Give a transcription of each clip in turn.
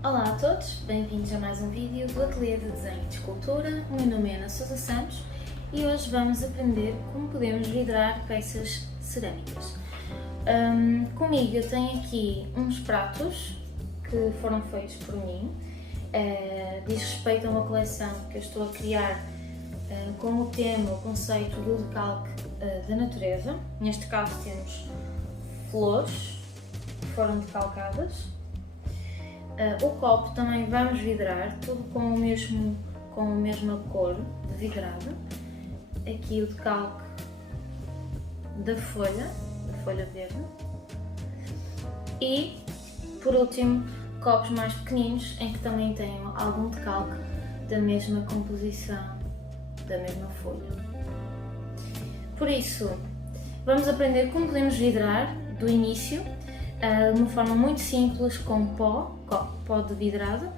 Olá a todos, bem-vindos a mais um vídeo do Ateliê de Desenho e de Escultura. O meu nome é Ana Sousa Santos e hoje vamos aprender como podemos vidrar peças cerâmicas. Comigo eu tenho aqui uns pratos que foram feitos por mim. Diz respeito a uma coleção que eu estou a criar com o tema, o conceito do decalque da natureza. Neste caso temos flores que foram decalcadas. O copo também vamos vidrar, tudo com a mesma cor de vidrado. Aqui o decalque da folha verde. E, por último, copos mais pequeninos, em que também tenham algum decalque da mesma composição, da mesma folha. Por isso, vamos aprender como podemos vidrar do início, de uma forma muito simples, com pó de vidrado.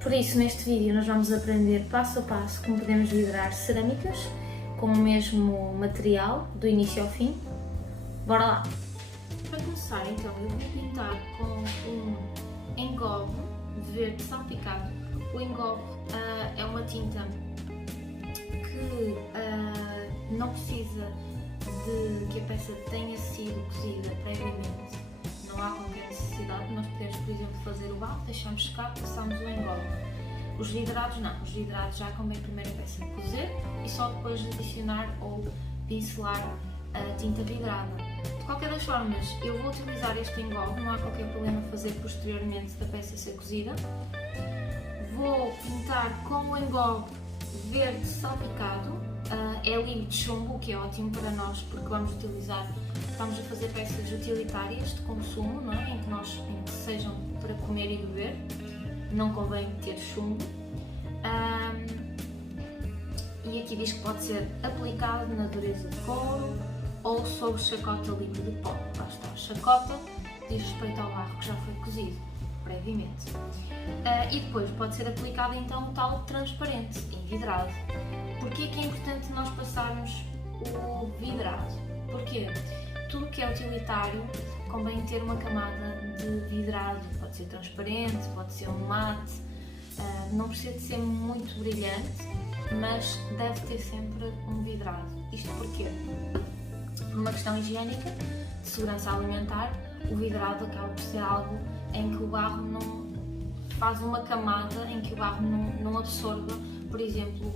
Por isso, neste vídeo nós vamos aprender passo a passo como podemos vidrar cerâmicas com o mesmo material, do início ao fim. Bora lá! Para começar, então, eu vou pintar com um engobe verde salpicado. O engobe é uma tinta que não precisa de que a peça tenha sido cozida previamente, não há qualquer necessidade. Nós podemos, por exemplo, fazer o barro, deixamos secar, passamos o engobe. Os vidrados não, os vidrados já convém primeiro a peça cozer e só depois adicionar ou pincelar a tinta vidrada. De qualquer das formas, eu vou utilizar este engobe, não há qualquer problema fazer posteriormente da peça ser cozida. Vou pintar com o engobe verde salpicado. É livre de chumbo, o que é ótimo para nós, porque estamos a fazer peças utilitárias de consumo, não é? em que sejam para comer e beber, não convém ter chumbo. E aqui diz que pode ser aplicado na dureza de couro ou sobre chacota livre de pó. Lá está, a chacota diz respeito ao barro que já foi cozido previamente. E depois pode ser aplicado então o tal transparente, envidrado. Porquê que é importante nós passarmos o vidrado? Porque tudo que é utilitário convém ter uma camada de vidrado, pode ser transparente, pode ser um mate, não precisa de ser muito brilhante, mas deve ter sempre um vidrado. Isto porquê? Por uma questão higiênica, de segurança alimentar, o vidrado acaba por ser algo em que o barro não faz uma camada, em que o barro não absorva, por exemplo,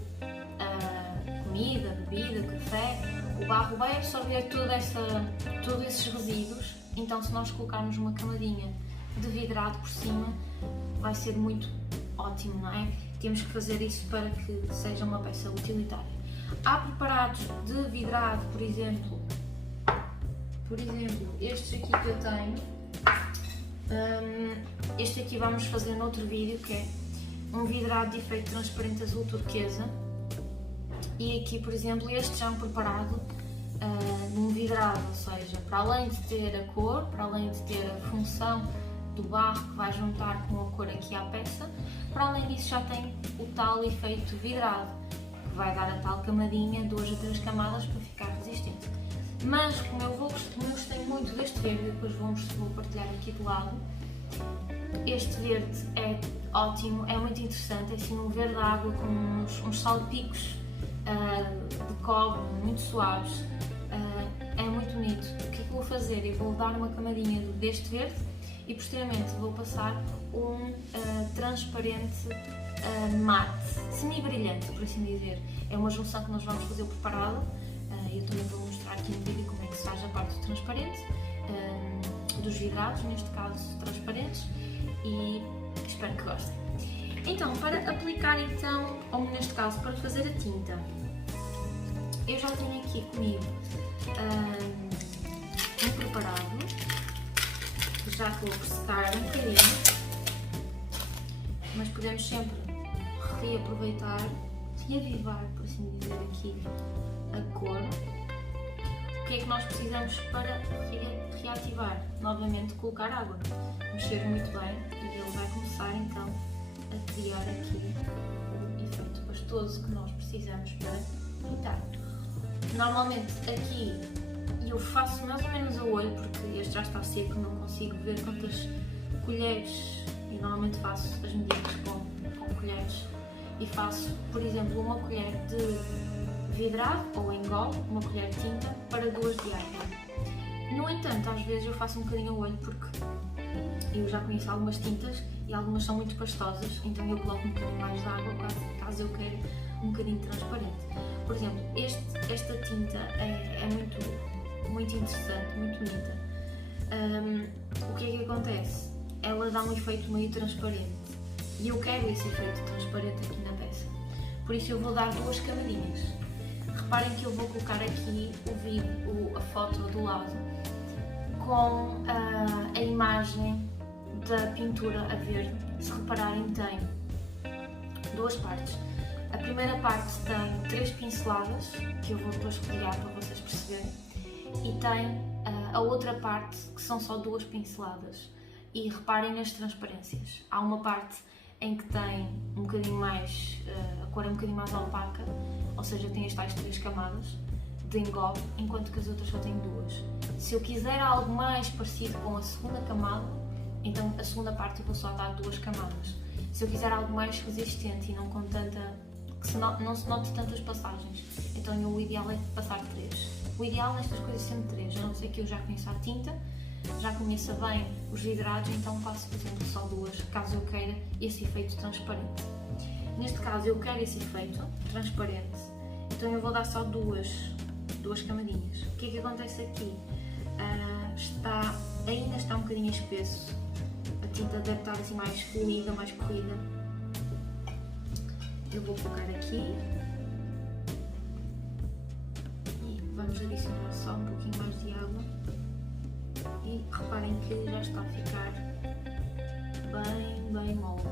comida, bebida, café. O barro vai absorver todos esses resíduos, então se nós colocarmos uma camadinha de vidrado por cima, vai ser muito ótimo, não é? Temos que fazer isso para que seja uma peça utilitária. Há preparados de vidrado, por exemplo, estes aqui que eu tenho. Este aqui vamos fazer noutro vídeo, que é um vidrado de efeito transparente azul turquesa. E aqui, por exemplo, este já é um preparado de um vidrado, ou seja, para além de ter a cor, para além de ter a função do barro que vai juntar com a cor aqui à peça, para além disso já tem o tal efeito vidrado, que vai dar a tal camadinha, 2 a 3 camadas para ficar resistente. Mas como eu gostei muito deste verde, depois vou partilhar aqui do lado. Este verde é ótimo, é muito interessante, é assim um verde água com uns salpicos de cobre muito suaves, é muito bonito. O que é que eu vou fazer? Eu vou dar uma camadinha deste verde e posteriormente vou passar um transparente mate, semi-brilhante, por assim dizer. É uma junção que nós vamos fazer o preparado. Eu também vou mostrar aqui no vídeo como é que se faz a parte do transparente, dos vidrados, neste caso transparentes, e espero que gostem. Então, para aplicar ou neste caso para fazer a tinta, eu já tenho aqui comigo um preparado, que já estou a secar um bocadinho, mas podemos sempre reaproveitar, reavivar, por assim dizer, aqui a cor. O que é que nós precisamos para reativar? Novamente colocar água, mexer muito bem e ele vai começar então a criar aqui o efeito pastoso que nós precisamos para pintar. Normalmente aqui eu faço mais ou menos a olho, porque este já está seco, não consigo ver quantas colheres e e normalmente faço as medidas com colheres e faço, por exemplo, uma colher de vidrado ou engole, uma colher de tinta para 2 de água. No entanto, às vezes eu faço um bocadinho a olho porque eu já conheço algumas tintas e algumas são muito pastosas, então eu coloco um bocadinho mais de água caso eu queira um bocadinho transparente. Por exemplo, esta tinta é muito interessante, muito bonita. O que é que acontece? Ela dá um efeito meio transparente e eu quero esse efeito transparente aqui na peça. Por isso eu vou dar 2 camadinhas. Reparem que eu vou colocar aqui a foto do lado com a imagem da pintura a verde. Se repararem, tem 2 partes. A primeira parte tem 3 pinceladas, que eu vou depois rodear para vocês perceberem, e tem a outra parte que são só 2 pinceladas. E reparem nas transparências. Há uma parte em que tem um bocadinho mais, a cor é um bocadinho mais opaca, ou seja, tem as tais 3 camadas de engove, enquanto que as outras só têm 2. Se eu quiser algo mais parecido com a segunda camada, então a segunda parte eu vou só dar 2 camadas. Se eu quiser algo mais resistente e não com tanta, que não se note tantas passagens, então o ideal é passar 3. O ideal nestas coisas é sempre 3, a não ser que eu já conheça a tinta, já conheça bem os vidrados, então faço, por exemplo, só 2, caso eu queira esse efeito transparente. Neste caso eu quero esse efeito transparente, então eu vou dar só 2 camadinhas. O que é que acontece aqui? Ainda está um bocadinho espesso, a tinta deve estar assim mais fluida, mais corrida. Eu vou colocar aqui e vamos adicionar só um pouquinho mais de água e reparem que já está a ficar bem mole,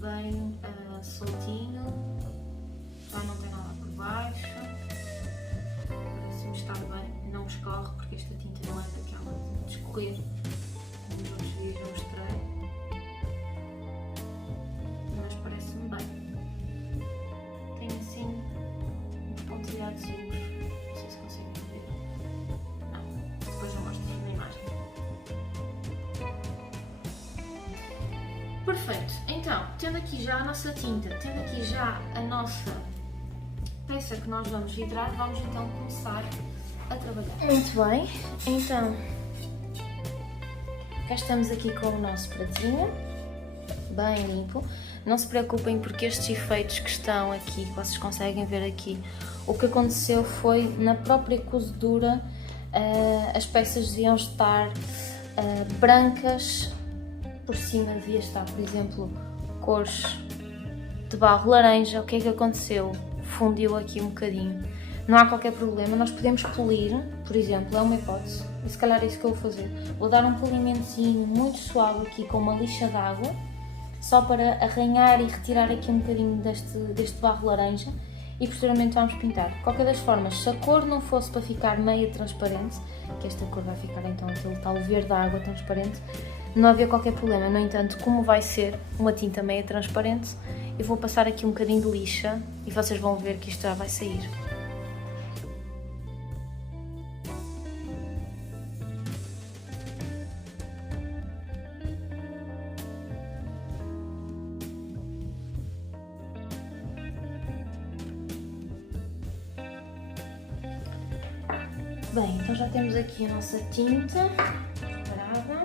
bem soltinho, já não tem nada por baixo, assim está bem, não escorre porque esta tinta não é daquela de escorrer, como os outros vídeos eu mostrei. Mas parece-me bem. Tem assim uns pontilhadozinhos, não sei se conseguem ver. Não, depois eu mostro na imagem. Perfeito, então, tendo aqui já a nossa tinta, tendo aqui já a nossa peça que nós vamos vidrar, vamos então começar a trabalhar. Muito bem, então cá estamos aqui com o nosso pratinho, bem limpo. Não se preocupem porque estes efeitos que estão aqui, que vocês conseguem ver aqui, o que aconteceu foi na própria cozedura, as peças deviam estar brancas, por cima devia estar, por exemplo, cores de barro laranja. O que é que aconteceu? Fundiu aqui um bocadinho. Não há qualquer problema, nós podemos polir, por exemplo, é uma hipótese, e se calhar é isso que eu vou fazer. Vou dar um polimentozinho muito suave aqui com uma lixa d'água, só para arranhar e retirar aqui um bocadinho deste barro laranja e posteriormente vamos pintar. De qualquer das formas, se a cor não fosse para ficar meia transparente, que esta cor vai ficar então aquele tal verde da água transparente, não havia qualquer problema. No entanto, como vai ser uma tinta meia transparente, eu vou passar aqui um bocadinho de lixa e vocês vão ver que isto já vai sair. Bem, então já temos aqui a nossa tinta preparada.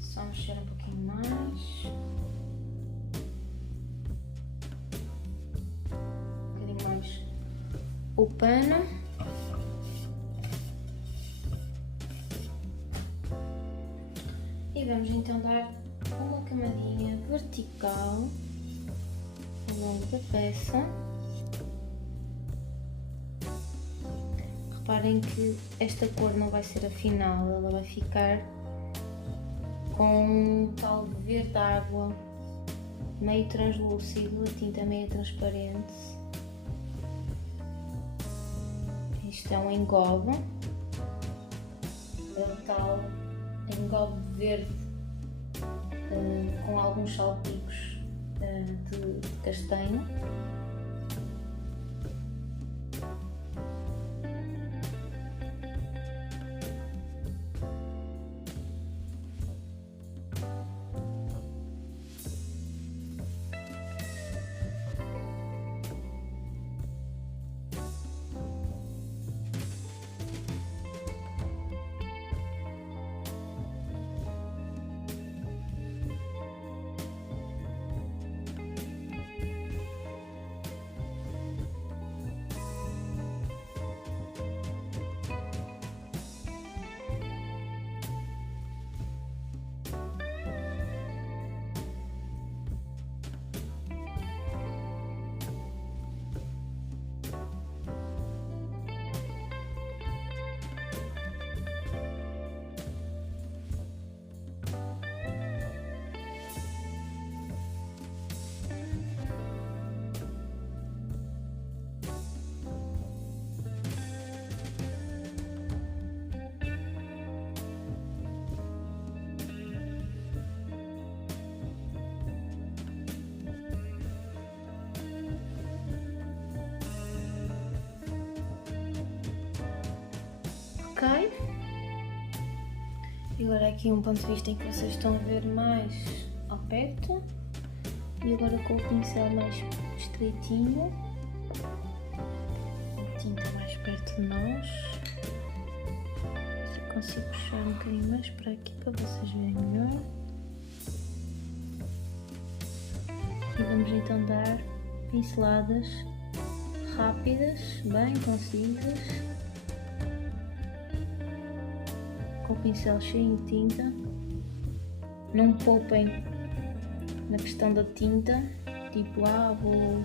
Só mexer um pouquinho mais. Um bocadinho mais o pano. E vamos então dar uma camadinha vertical ao longo da peça. Reparem que esta cor não vai ser a final, ela vai ficar com um tal verde água meio translúcido, a tinta meio transparente. Isto é um engobe, é o tal engobe verde com alguns salpicos de castanho. E agora aqui um ponto de vista em que vocês estão a ver mais ao perto. E agora com o pincel mais estreitinho. A tinta mais perto de nós. Se consigo puxar um bocadinho mais para aqui para vocês verem melhor. E vamos então dar pinceladas rápidas, bem concisas, com o pincel cheio de tinta. Não poupem na questão da tinta, tipo, vou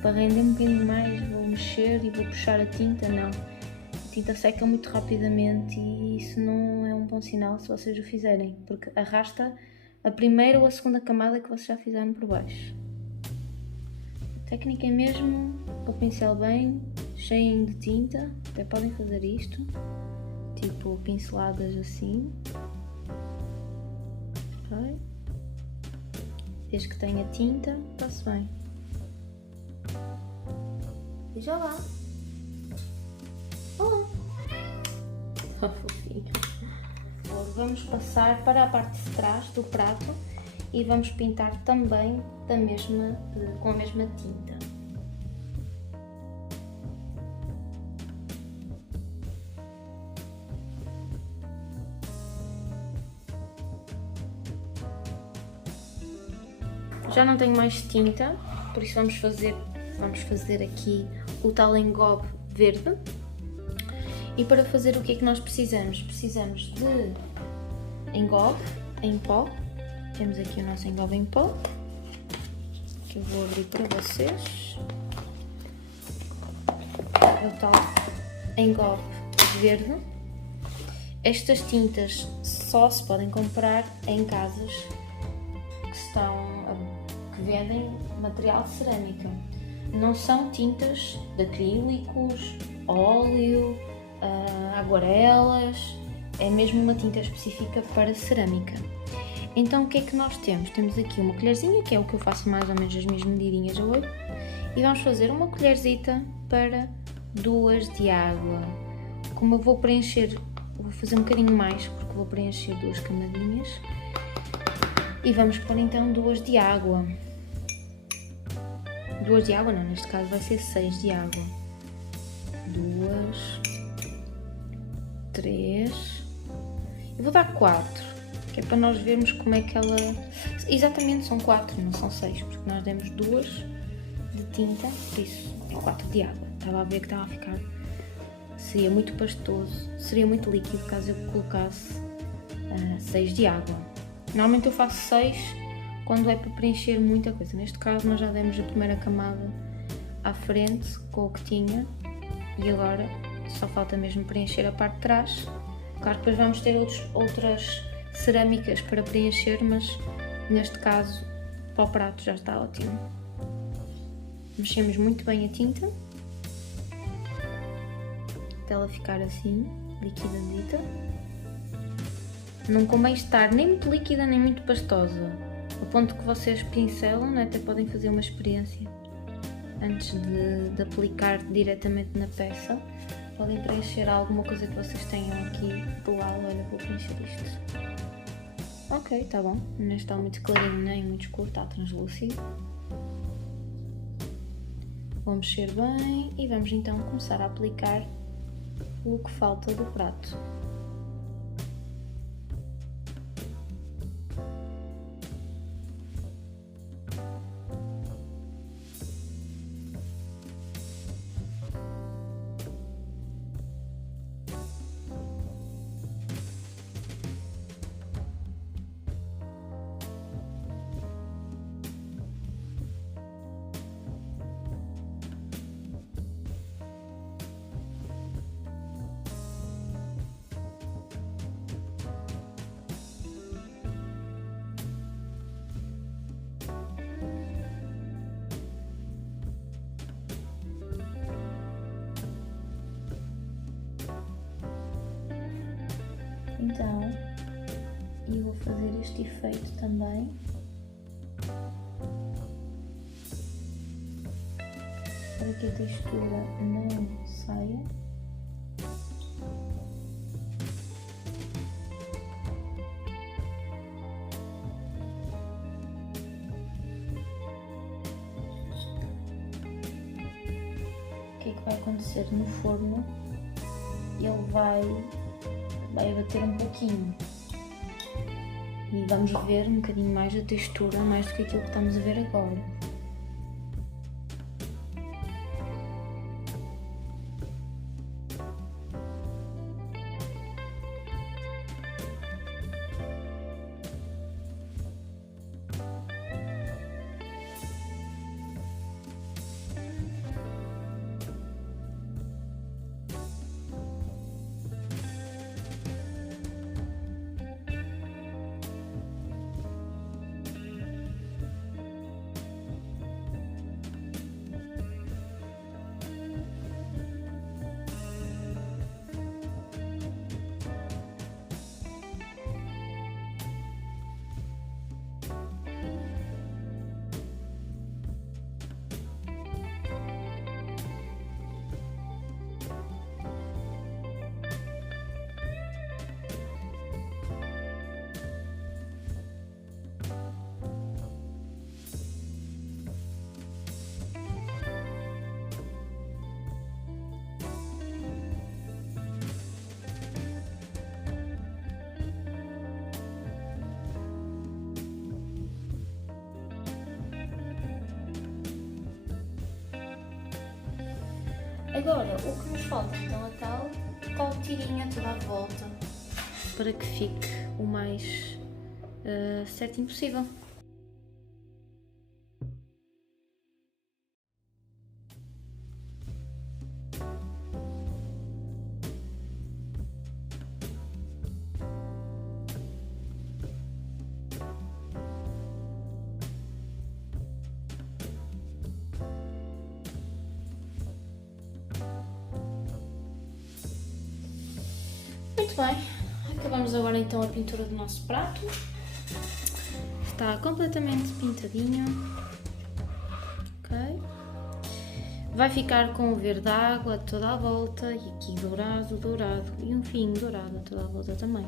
para render um bocadinho mais, vou mexer e vou puxar a tinta. Não, a tinta seca muito rapidamente e isso não é um bom sinal se vocês o fizerem, porque arrasta a primeira ou a segunda camada que vocês já fizeram por baixo. A técnica é mesmo com o pincel bem cheio de tinta, até podem fazer isto, tipo pinceladas assim, ok? Desde que tenha tinta, está-se bem. E já lá. Olá! Oh, fofinho. Agora vamos passar para a parte de trás do prato e vamos pintar também com a mesma tinta. Já não tenho mais tinta, por isso vamos fazer aqui o tal engobe verde. E para fazer o que é que nós precisamos? Precisamos de engobe em pó. Temos aqui o nosso engobe em pó, que eu vou abrir para vocês. É o tal engobe verde. Estas tintas só se podem comprar em casas que vendem material de cerâmica. Não são tintas de acrílicos, óleo, aguarelas, é mesmo uma tinta específica para cerâmica. Então o que é que nós temos? Temos aqui uma colherzinha, que é o que eu faço mais ou menos as minhas medidinhas a olho, e vamos fazer uma colherzita para 2 de água. Como eu vou fazer um bocadinho mais, porque vou preencher 2 camadinhas, e vamos pôr então 2 de água. 2 de água não, neste caso vai ser 6 de água. 2, 3, eu vou dar 4, que é para nós vermos como é que ela... Exatamente, são 4, não são 6, porque nós demos 2 de tinta, por isso é 4 de água. Estava a ver que estava a ficar... Seria muito pastoso, seria muito líquido caso eu colocasse 6 de água. Normalmente eu faço 6 quando é para preencher muita coisa. Neste caso nós já demos a primeira camada à frente com o que tinha e agora só falta mesmo preencher a parte de trás. Claro que depois vamos ter outras cerâmicas para preencher, mas neste caso para o prato já está ótimo. Mexemos muito bem a tinta até ela ficar assim, liquidadita. Não convém estar nem muito líquida nem muito pastosa, ao ponto que vocês pincelam, né? Até podem fazer uma experiência antes de aplicar diretamente na peça. Podem preencher alguma coisa que vocês tenham aqui do lado. Olha, vou preencher isto. Ok, tá bom. Não está muito clarinho nem muito escuro, está translúcido. Vou mexer bem e vamos então começar a aplicar o que falta do prato. Então, eu vou fazer este efeito também. Para que a textura não saia. vai acontecer no forno, ele vai abater um pouquinho. E vamos ver um bocadinho mais a textura, mais do que aquilo que estamos a ver agora. Agora, o que nos falta então é tal tirinha toda à volta, para que fique o mais certinho possível. Muito bem, acabamos agora então a pintura do nosso prato. Está completamente pintadinho. Ok. Vai ficar com o verde água toda à volta e aqui dourado e um fim dourado toda à volta também.